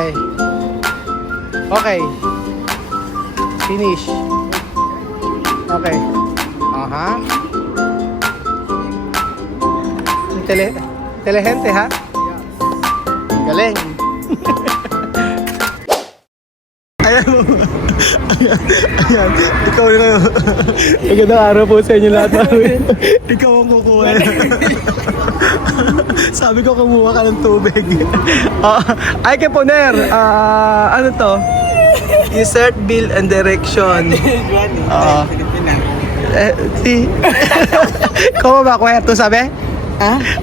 Okay. Okay. Finish. Okay. Aha. Inteligente ha? Galing. Ayan. Ayan. Ikaw na kayo. Magandang araw po sa inyo lahat. Ikaw ang kukuha. Sabi ko kumuha ka ng tubig. Ay, Keponer. Ano to? Insert bill and direction. Si. ¿Cómo va a coger? ¿Tú sabes?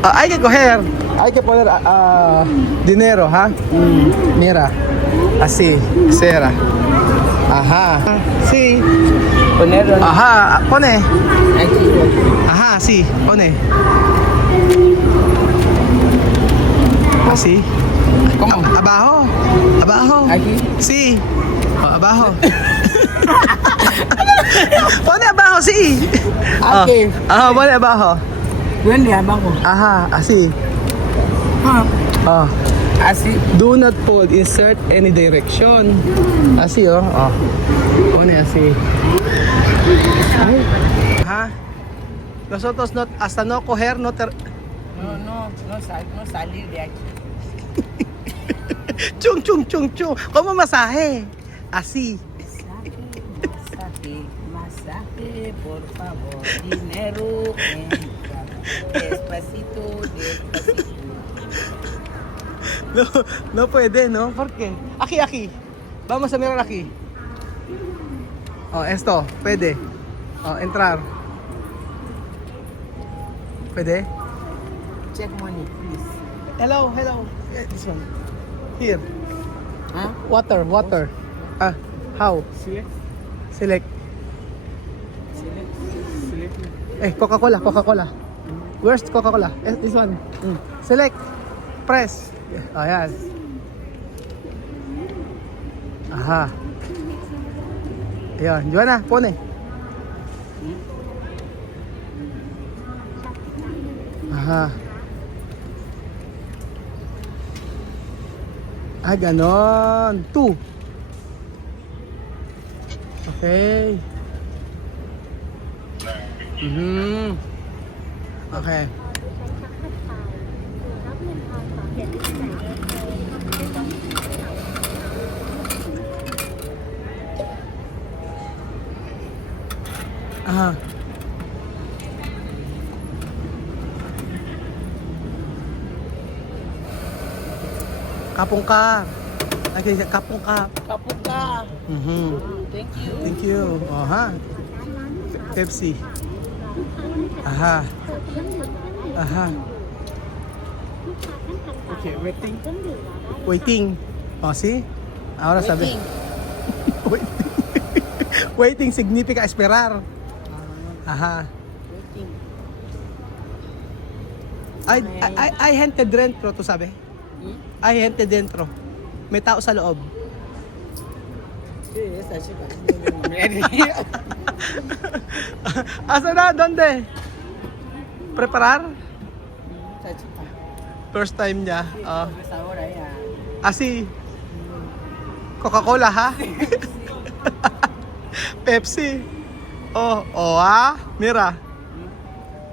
Hay que coger. Hay que poner dinero, ¿ha? Mira. Así. Cera. Ajá. Sí. Poner. Ajá. Pone. Aquí. Ajá, sí. Pone. Así. ¿Cómo? Abajo. Abajo. Aquí. Sí. Abajo. Pone abajo, sí. Aquí. Ajá, pone abajo. ¿Dónde abajo? Ajá, así. Así. Do not fold, insert any direction. Así, Pone así. Ajá. Nosotros no, hasta no coger, no No salir de aquí. chung, chung, chung, chung. ¿Cómo masaje? Así. Masaje, por favor. Dinero entra. Despacito, despacito. No puede, ¿no? ¿Por qué? Aquí. Vamos a mirar aquí. Esto, puede. Entrar. ¿Puede? Check money, please. Hello. This one. Here. Huh? Water. How? Select. Coca-Cola. Where's Coca-Cola? This one. Select. Press. Ayan. Aha. Ayan. Joanna, pone. Aha. Ganon. 2. Okay. Okay. Aha. Kapong ka. Kapong ka. Kapuka. Thank you. Thank you. Aha. Pepsi. Aha. Okay, waiting. See? Ahora sabi. Waiting significa esperar. Aha. Waiting. Hay gente dentro, tu sabi? Hay gente dentro. May tao sa loob. Sí, esa chica. Asa na? Donde? Preparar? Esa chica. First time niya. Pues ahora ya. Asi. Coca-Cola, ha? Pepsi. Mira.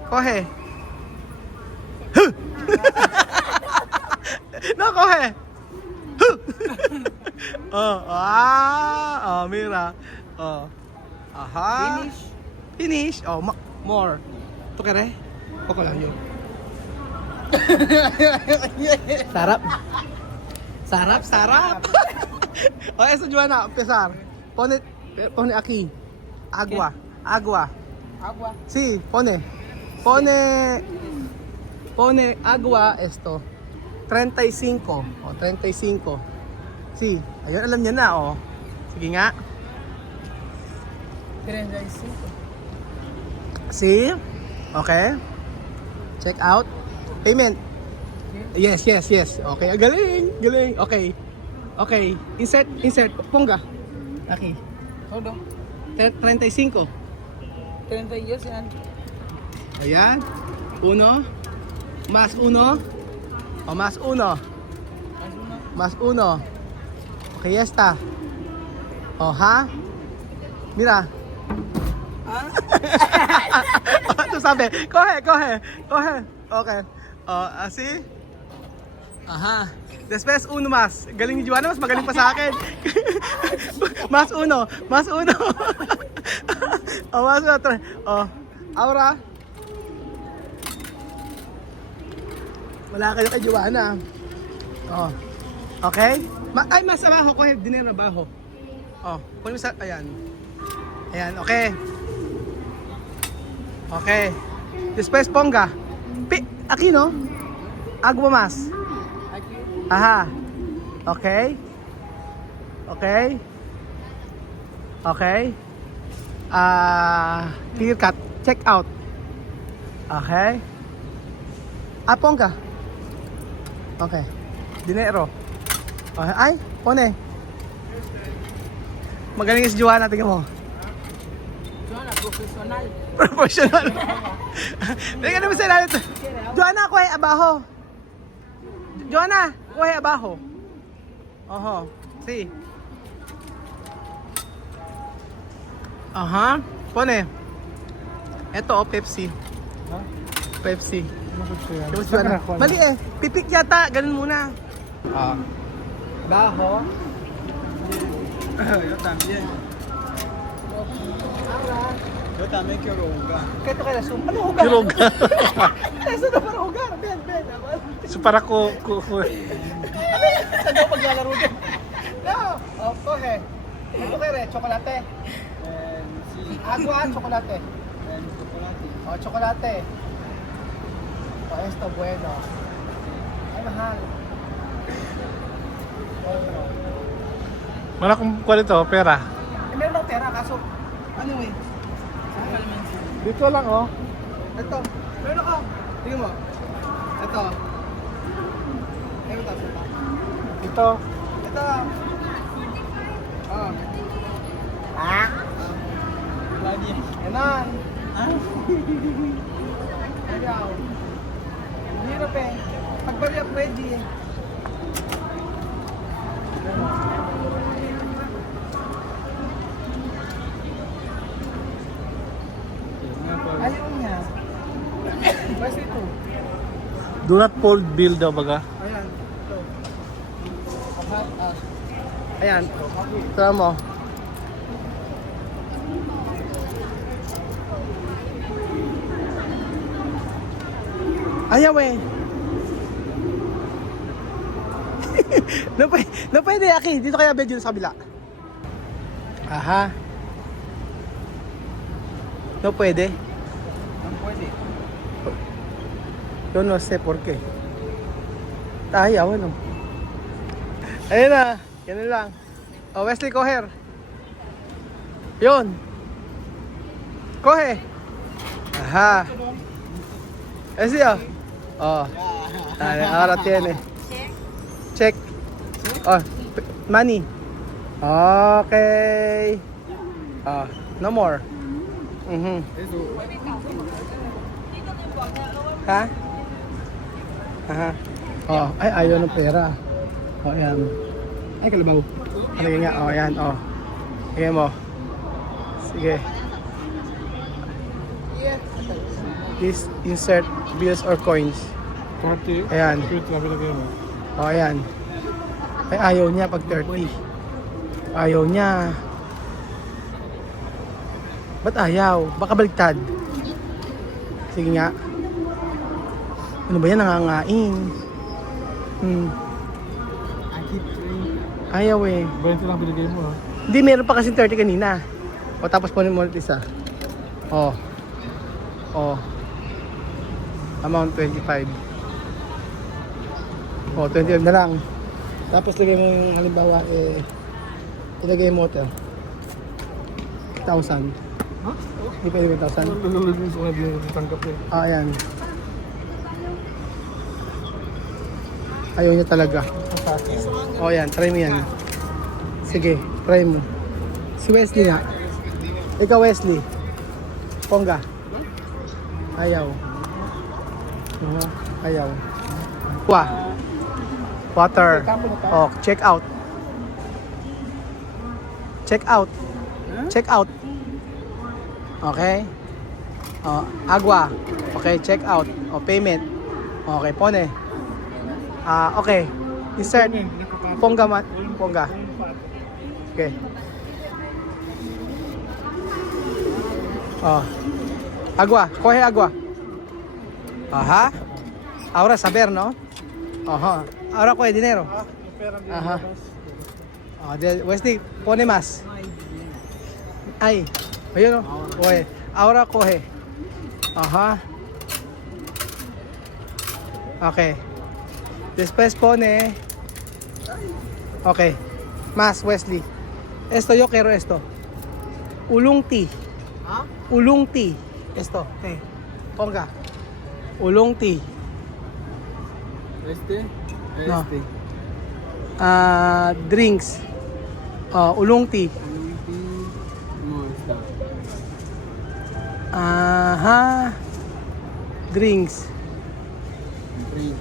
Coge. No, coge. Mira. Aha. Finish. More. ¿Tú querés? Poco lang yun. Sarap. Eso, Joanna, empezar. Pone aquí. Agua. Agua. Sí, pone agua esto. 35. 35. Sí, ayun, alam niya na, Sige nga. 35. See? Okay. Check out. Payment. Yes. Okay, galing. Okay. Insert. Ponga. Aquí. Todo. 35. 30 years yan. Ayan. 1. Más 1. Más 1. Más uno. Más 1. fiesta. Oh, ha? Mira. Ito sabi, coge. Okay. Oh, así. Aha. Después uno más. Galing ni Joanna, mas magaling pa sa akin. Mas uno. Oh, mas otro. Oh, ahora. Wala kayo kay Joanna. Oh. Okay? Ay, mas abajo ko. Dinero abajo. Oh, kunin mo sa... Ayan. Ayan, okay. Okay. Después ponga. Aquí, no? Algo más. Aquí. Ajá. Okay. Clear cut. Check out. Okay. Ponga. Okay. Dinero. Okay. Ay, pone. Magaling si Joanna, tingnan mo. Joanna, profesional. Professional. Tingnan naman sa ilalim. Joanna, kuhe abajo. Joanna, kuhe abajo. Oho. Si. Aha. Pone. Ito, Pepsi. Ha? Pepsi. Ano gusto yan? Tapos Joanna. Mali eh. Pipik yata. Ganun muna. Baho. Yo también. Yo también quiero jugar. Kaya ito kaya zoom. Ano hugar? Quiero jugar. Eso na para hugar. Ben. So para ko Saan daw paglalaro dyan? No. Oh, okay. Ito kaya chocolate. sí. Agua, chocolate. Chocolate. Oh, chocolate. Oh, esto bueno. Ay, mahal. Wala kong kwalito, pera. Meron lang pera, kaso, ano eh? Dito lang oh. Ito, meron ako. Tingnan mo. Ito. Ito. Ito. Ito. Oh. Lagi. Ganon. Ayaw. Hirap eh. Pagbariya pwede eh. Ayaw niya. Basta ito. Do not fold bill daw baga. Ayan. Ito. Ayan. Ito mo. Ayaw eh. No pwede, Aki. Dito kaya bedyo sa kabila. Aha. No pwede. No puede. Yo no sé por qué. Ayaw, ano. Ayun na. Ganun lang. O, Wesley, coger. Yun. Coge. Aha. Ese ya. Oh. Ahora tiene. Check. Oh, money. Okay. No more. Ha? Aha. Oh, ay ayaw ng pera. Oh, ayan. Ay, kalabaw. Ano nga? Oh, ayan. Oh. Sige mo. Sige. Please insert bills or coins. 30. Ayan. Ito na bilagay mo. Oh, ayan. Ay, ayaw niya pag 30. Ayaw niya. Ba't ayaw? Baka baliktad. Sige nga. Ano ba yan? Nangangain. Ayaw eh. 20 lang binigay mo ha. Hindi, meron pa kasi 30 kanina. O, tapos punin mo ulit isa. Oh. Oh. Amount 25. Oh, 25 na lang. Tapos lagay mo yung halimbawa ilagay mo ito. 1,000. Ha? Hindi pa ilagay 1,000. Lululugin sa mga tanggap niya. Ayan. Ayaw niya talaga. Oh, yan. Try mo yan. Sige, try mo. Si Wesley nga. Ikaw, Wesley. Pongga. Ayaw. Ayaw. Water. Oh, check out. Check out. Check out. Okay. Agua. Okay, check out. Payment. Okay, pone. Okay. Insert. Pongga man. Pongga. Okay. Agua. Coge agua. Ajá. Ahora saber, ¿no? Ajá. Ahora coge dinero. Ajá. Wesley, pone más. Ay. Ayun, no? Coge. Ahora coge. Ajá. Okay. Después pone. Okay. Más, Wesley. Esto yo quiero esto. Ulung tea. Ulung tea. Esto. Okay. Ponga. Ulung tea. Este. No. Drinks. Ulung tea. No está. Ajá. Drinks. Drink.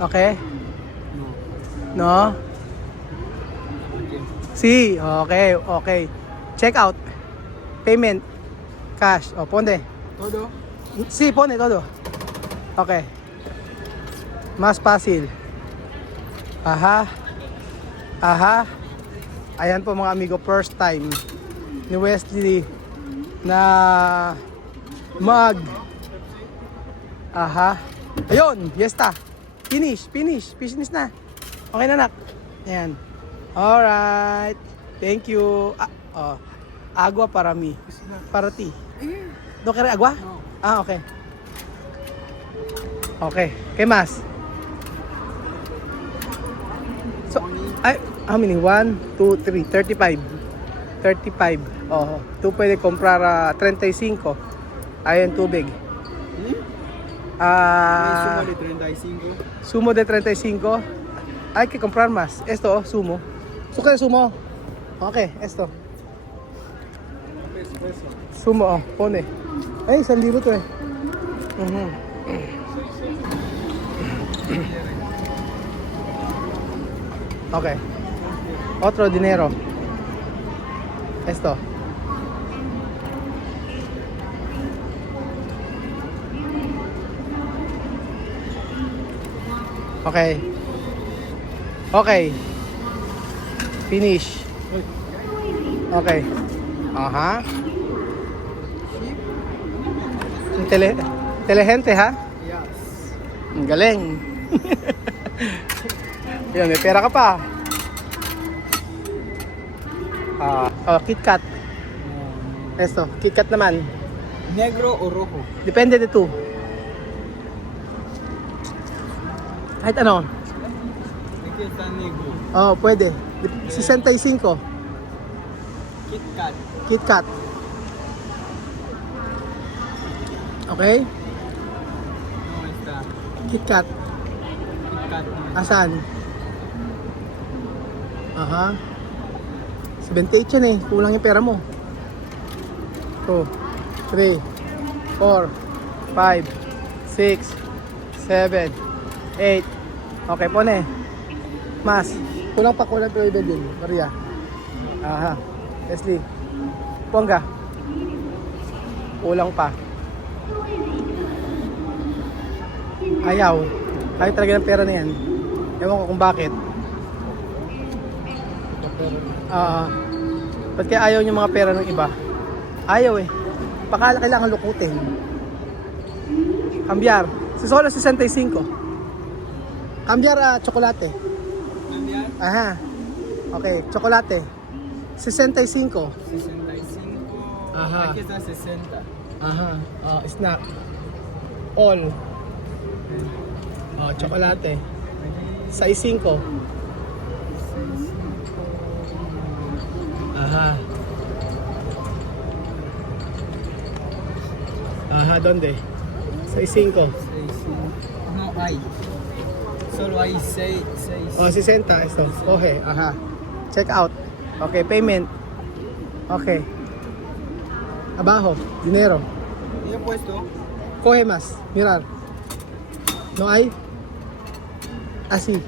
Okay. No. No? Okay. Sí, okay. Check out. Payment. Cash. Pone. Todo. Sí, pone todo. Okay. Más fácil. Aha. Ayan po mga amigo, first time ni Wesley na Ayun, yesta. Finish na. Okay na, nak. Ayan. Alright. Thank you. Agua para mi. Para ti. ¿No quiere agua? No. Okay. Okay. ¿Qué más? So, how many? 1, 2, 3, 35. 35. Tú puedes comprar 35. Ayan, tubig. Sumo de 35. Sumo de 35. Hay que comprar más. Esto, sumo. Suka de sumo. Okay, esto. Sumo, pone. Ay, 1,000 to eh. Okay. Otro dinero. Esto. Okay. Finish. Okay. Aha. Inteligente, ha? Yes. Ang galing. Yan, may pera ka pa. KitKat. Esto, KitKat naman. Negro o rojo? Depende de tu. Kahit ano. Aquí está negro. Pwede. 65. Kit Kat. KitKat. Okay? No está. KitKat. Kit Kat. Asan? Aha. 78 yan eh. Kulang yung pera mo. 2, 3, 4, 5, 6, 7, 8. Okay po na eh. Mas. Kulang pero iba din. Maria. Aha. Leslie. Pongga. Kulang pa. Ayaw. Kahit talaga ng pera na yan. Ewan ko kung bakit. Ba't kaya ayaw yung mga pera ng iba? Ayaw eh. Baka kailangan lukutin. Cambiar. Si solo 65. Cambiar chocolate. Cambiar. Aha. Okay, chocolate. 65. 65. Ajá. Aquí está 60. Aha. Snack. All. Chocolate. 65. Aha. Aha, ¿dónde? 65. 65. No hay. Solo hay 6. 60 esto. Okay, ajá. Check out. Okay, payment. Okay. Abajo, dinero. ¿Y he puesto? Coge más, mirar. ¿No hay? Así.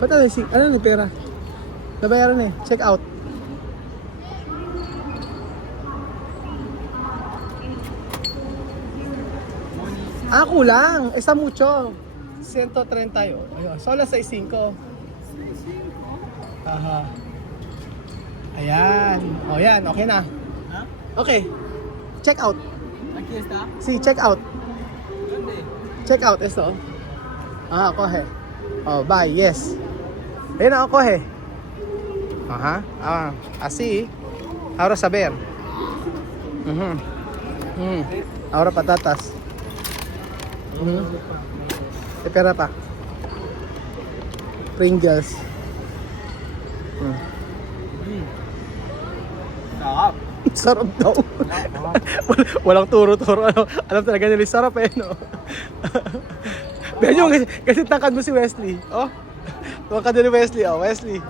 Ba't ano yung pera? Nabayaran na eh. Check out. Kulang. Esa mucho. 130 yun. Ayun. Solo 65. Aha. Ayan. O yan. Okay na. ¿Ah? Okay. Check out. Aquí está. Sí, check out. ¿Dónde? Check out. Esto. Coge. Oh, bye. Yes. Ayun na, coge. Ajá. Así. Ahora saber. Ahora patatas. Pera pa. Pringles. Sarap. Sarap daw. Walang turo-turo. Alam talaga nila sarap eh, no? Pero yung kasi tangkad mo si Wesley. Oh. Tangkad ni Wesley. Oh, Wesley.